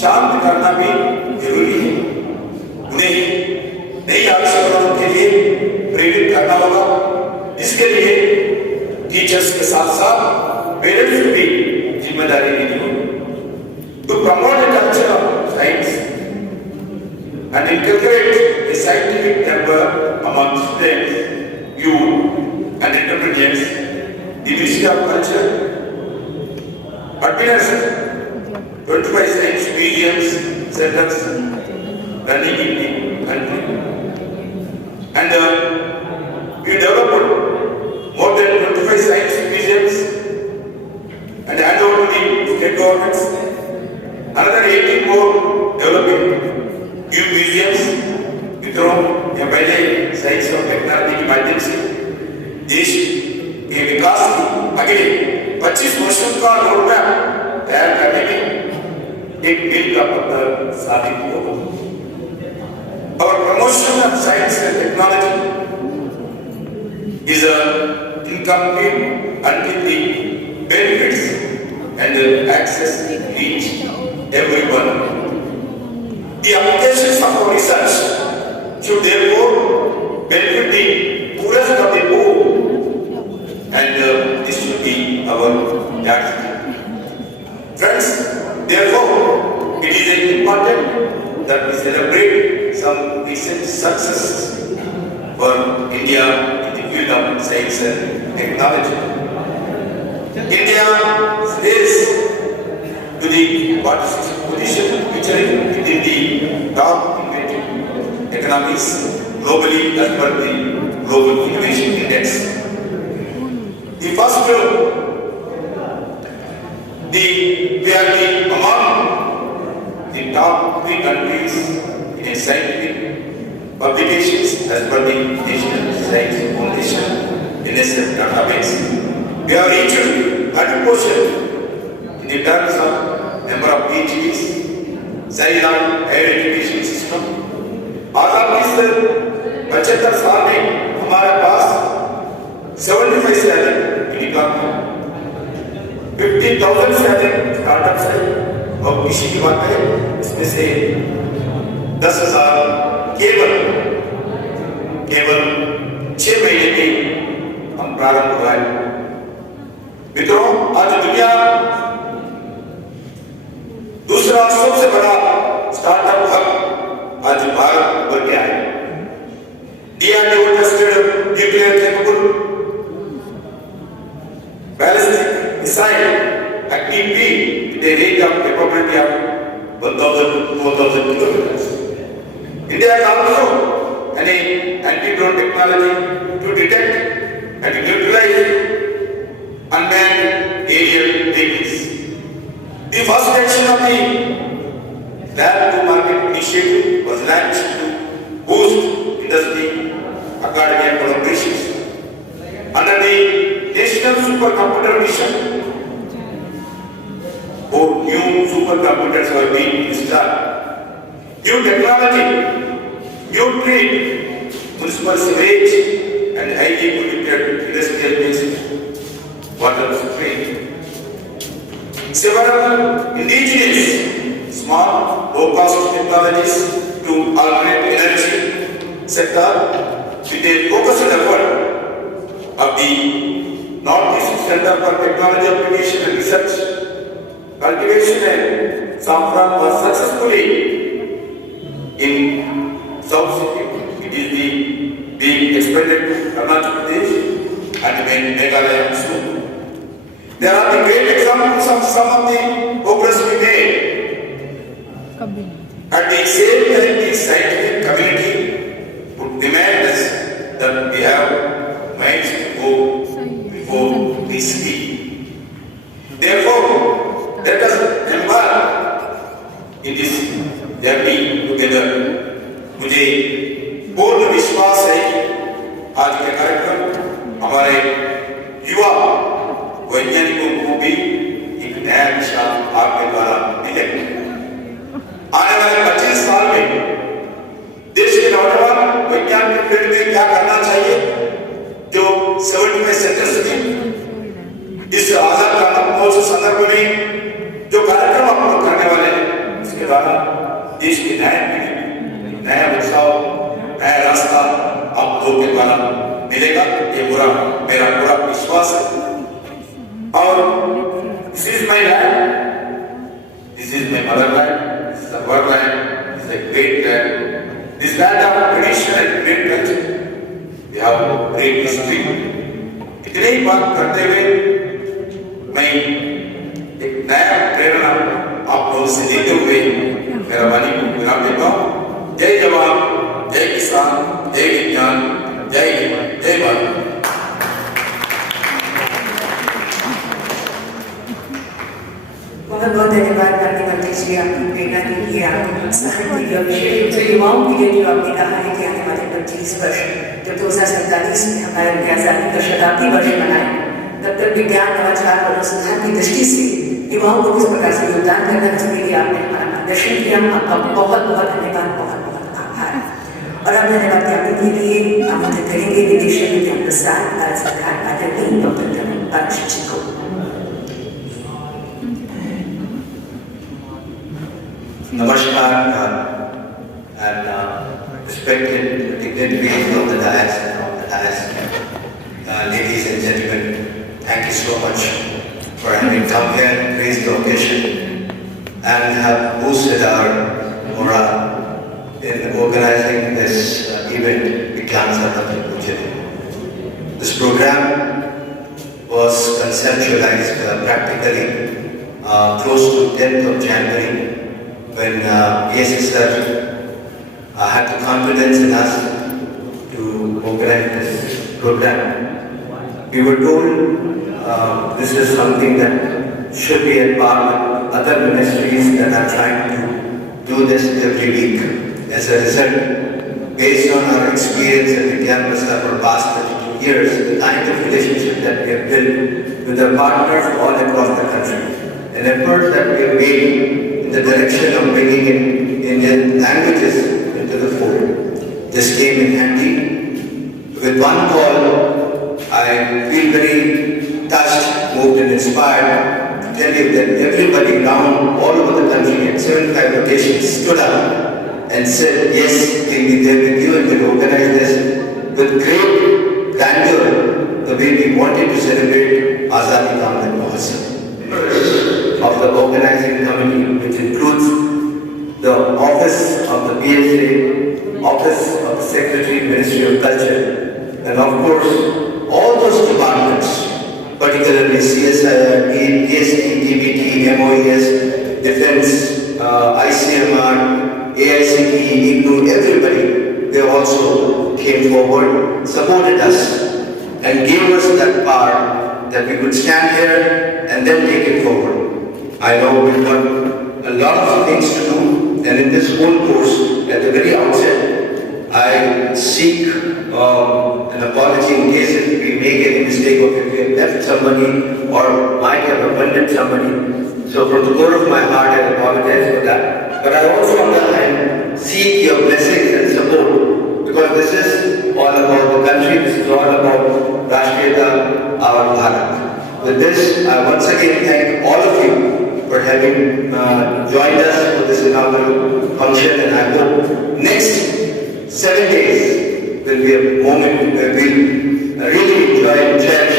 शांत करना भी जरूरी है। उन्हें नई आविष्कारों के लिए प्रेरित करना होगा। इसके लिए टीचर्स के साथ साथ पेरेंट्स की भी जिम्मेदारी लेनी होगी। To promote the culture of science and inculcate a scientific temper among students, youth and entrepreneurs, the Ministry of Culture administers 25 science museums, centers running in the country, and we developed more than 25 science museums and hand over to the state governments. Another 18 more developing new museums. मित्रों, यह पहले science और technology के माध्यम से देश के विकास की अगले 25 वर्षों का रोड मैप तैयार करने में एक मील का पत्थर साबित होगा। और promotion of science and technology is incomplete until the benefits and access reach everyone. The applications of our research should therefore benefit the poorest of the poor, and this should be our target. Friends, therefore, it is important that we celebrate some recent successes for India in the field of science and technology. India stays to the 46th position, featuring within the top innovative economies globally as per the Global Innovation Index. The first, we are among the top 3 countries in scientific publications as per the National Science Foundation NSF database. We have reached 100% in the terms of number of PhDs, size of higher education system. आजादी से 75 साल में हमारे पास 75 से अधिक unicorn है, 50,000 से अधिक स्टार्टअप्स है और कृषि की बात करें इसमें से 10,000 केवल 6 महीने में हम प्रारंभ हुआ है। मित्रों, आज दुनिया दूसरा सबसे बड़ा स्टार्टअप हब आज भारत बन गया है। DRDO tested nuclear capable ballistic missile active of capability of 1,000 to 4,000 kilometers. India has also an anti-drone technology to detect and neutralize unmanned aerial vehicles. The first section of the Lab to Market initiative was launched to boost industry, academia collaborations. Under the National Supercomputer Mission, 4 new supercomputers were being installed. New technology, new trade, municipal sewage and highly polluted industrial waste water trade. Several indigenous small low-cost technologies to alternate energy sector with a focused effort of the Northeast Center for Technology Application and Research. Cultivation and saffron was successfully in South Sikkim. It is being expanded to Arunachal Pradesh and Meghalaya soon. There are the great examples of some of the progress we made. At the same time, the scientific community would demand us that we have minds to go before we speak. Therefore, let us embark in this journey together. मुझे पूर्ण विश्वास है आज के कार्यक्रम हमारे युवा वैज्ञानिकों को भी एक नया दिशा आपके द्वारा मिलेगा। आने वाले 25 साल में देश के नौजवान विज्ञान के फील्ड में क्या करना चाहिए, जो 70वें सेंचुरी में इस आजाद का महोत्सव संदर्भ में जो कार्यक्रम आप लोग करने वाले हैं, इसके द्वारा देश की नया उत्साह, नया रास्ता आप लोगों के द्वारा मिलेगा। ये मेरा पूरा विश्वास है। और this is my land, this is my motherland, this is our land, this is a great land, this land of tradition and great culture. We have great history. इतनी ही बात करते हुए मैं एक नया प्रेरणा आप लोगों से देते हुए मेरा वाणी को विराम देता हूँ। जय जवान, जय किसान, जय विज्ञान, जय हिंद, जय भारत। बहुत बहुत धन्यवाद गांधी मंत्री जी, आपकी प्रेरणा के लिए, आपके प्रोत्साहन के लिए, विशेष रूप से युवाओं के लिए जो आपने कहा है कि आने वाले 25 वर्ष जब 2047 में हमारे आजादी का शताब्दी वर्ष मनाए, तब तक विज्ञान, नवाचार और अनुसंधान की दृष्टि से युवाओं को किस प्रकार से योगदान करना है, उसके लिए आपने हमारा मार्गदर्शन किया। आपका बहुत बहुत धन्यवाद, बहुत बहुत आभार। और अब धन्यवाद ज्ञापन के लिए आमंत्रित करेंगे निदेशक विज्ञान प्रसार भारत सरकार आदरणीय डॉक्टर दर्भंगा जी को। Namaskar and respected dignitaries of the dais and of the dais, ladies and gentlemen, thank you so much for having come here, raised the occasion, and have boosted our morale in organizing this event, Vigyan Sarvat Pujyate. This program was conceptualized practically close to 10th of January. When PSSR had the confidence in us to organize this program, we were told this is something that should be at par with other ministries that are trying to do this every week. As a result, based on our experience at Vigyan Prasar for the past 32 years, the kind of relationship that we have built with our partners all across the country, an effort that we have made the direction of bringing in Indian languages into the fold. This came in handy. With one call, I feel very touched, moved and inspired to tell you that everybody around all over the country at 75 locations stood up and said, yes, we'll be there with you and we'll organize this with great grandeur, the way we wanted to celebrate Azadi Ka Amrit Mahotsav. Of the organizing committee, which includes the office of the PSA, office of the Secretary, Ministry of Culture, and of course, all those departments, particularly CSIR, DST, DBT, MOES, defense, ICMR, AICTE, IGNOU, everybody, they also came forward, supported us, and gave us that power that we could stand here and then take it forward. I know we've got a lot of things to do, and in this whole course, at the very outset, I seek an apology in case if we make any mistake or if we have left somebody or might have offended somebody. So from the core of my heart, I apologize for that. But I also, on the other hand, seek your blessings and support, because this is all about the country, this is all about Rashtriyata, our Bharat. With this, I once again thank all of you for having joined us for this inaugural function, and I hope next 7 days will be a moment where we'll really enjoy and cherish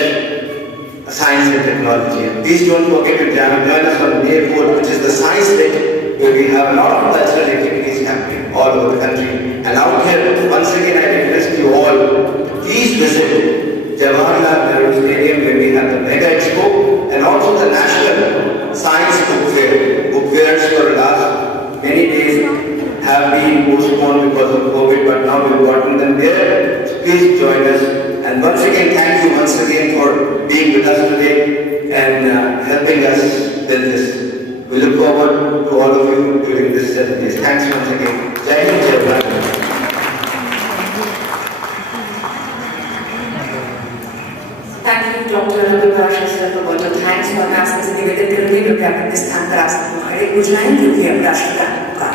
science and technology. And please don't forget to join us on May 4th, which is the Science Day, where we have a lot of cultural activities happening all over the country. And out here, once again, I request you all, please visit Jawaharlal Nehru Stadium, where we have the Mega Expo and also the National Science Book Fair. Book fairs for the last many days have been postponed because of COVID, but now we've gotten them there. So please join us. And once again, thank you once again for being with us today and helping us with this. We look forward to all of you during this 7 days. Thanks once again. Jai Hind, Jai Bharat. Thank you, Dr. Darbhanga sir, for all the thanks for asking us to निवेदन करने में अपने इस स्थान पर आसन खड़े हो जाएं क्योंकि अब राष्ट्रगान का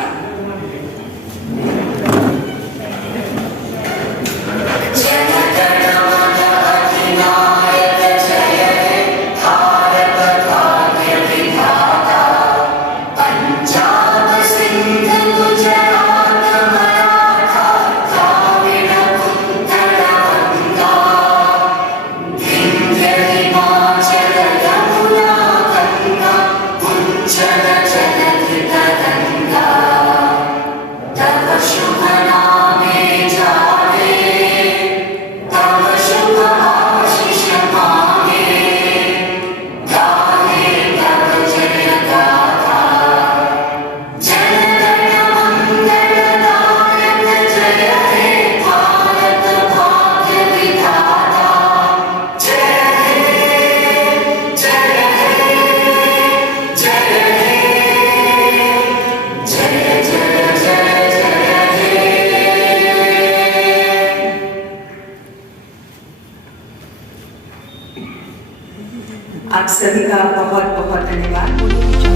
आप सभी का बहुत बहुत धन्यवाद।